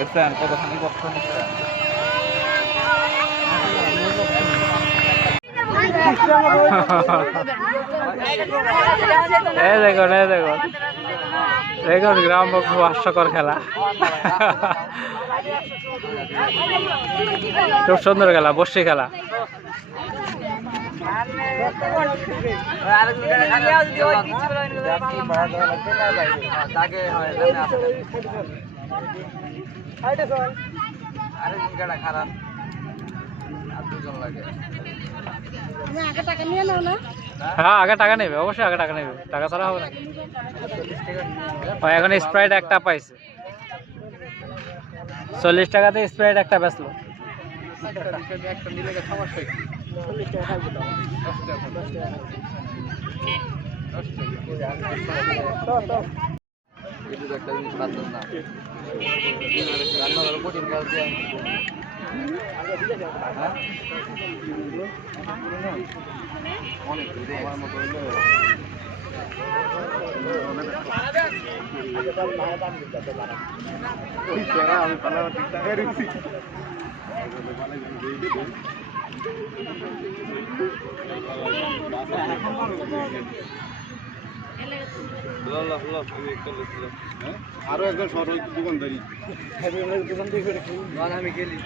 দেখছেন কতখানি কষ্ট নিচ্ছে। এই দেখুন দেখুন গ্রাম খুব হাস্যকর খেলা, খুব সুন্দর খেলা, বর্ষি খেলা। হ্যাঁ আগে টাকা নেবে, অবশ্যই আগে টাকা নেবে, টাকা ছাড়া হবে না। এখন স্প্রাইট একটা পাইছে, 40 টাকাতে স্প্রাইট একটা বেচলো। একটা জিনিস পারতাম না, রান্না হলো কঠিন কাজ দিয়ে অনেক দূরে আমার মতো হইলো। আমি পালা ঠিকঠাক রেখেছি। আরো একজন সরল দোকানদারি আমি গেলি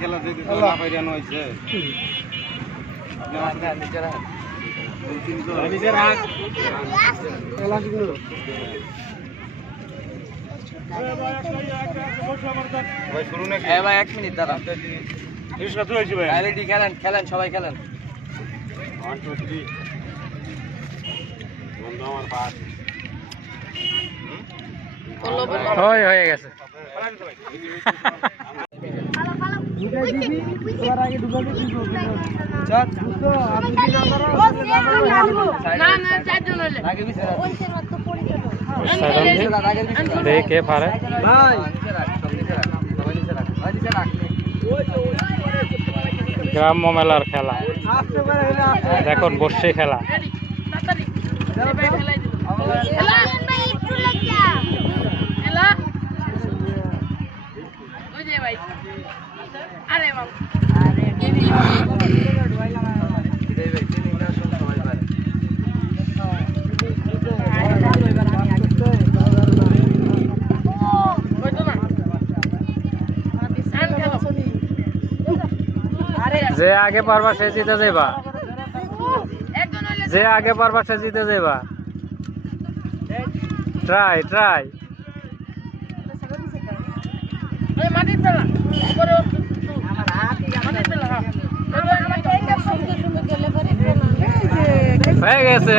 খেলা যেতে হয়েছে ভাই 1 মিনিট দাঁড়ান, খেলেন সবাই খেলেন। হয়ে গেছে। দেখে পারে গ্রাম্য মেলার খেলা, দেখুন বর্ষি খেলা। যে আগে পারবা সে জিতে যাইবা, যে আগে পারবা সে জিতে যাইবা। ট্রাই ট্রাই হয়ে গেছে।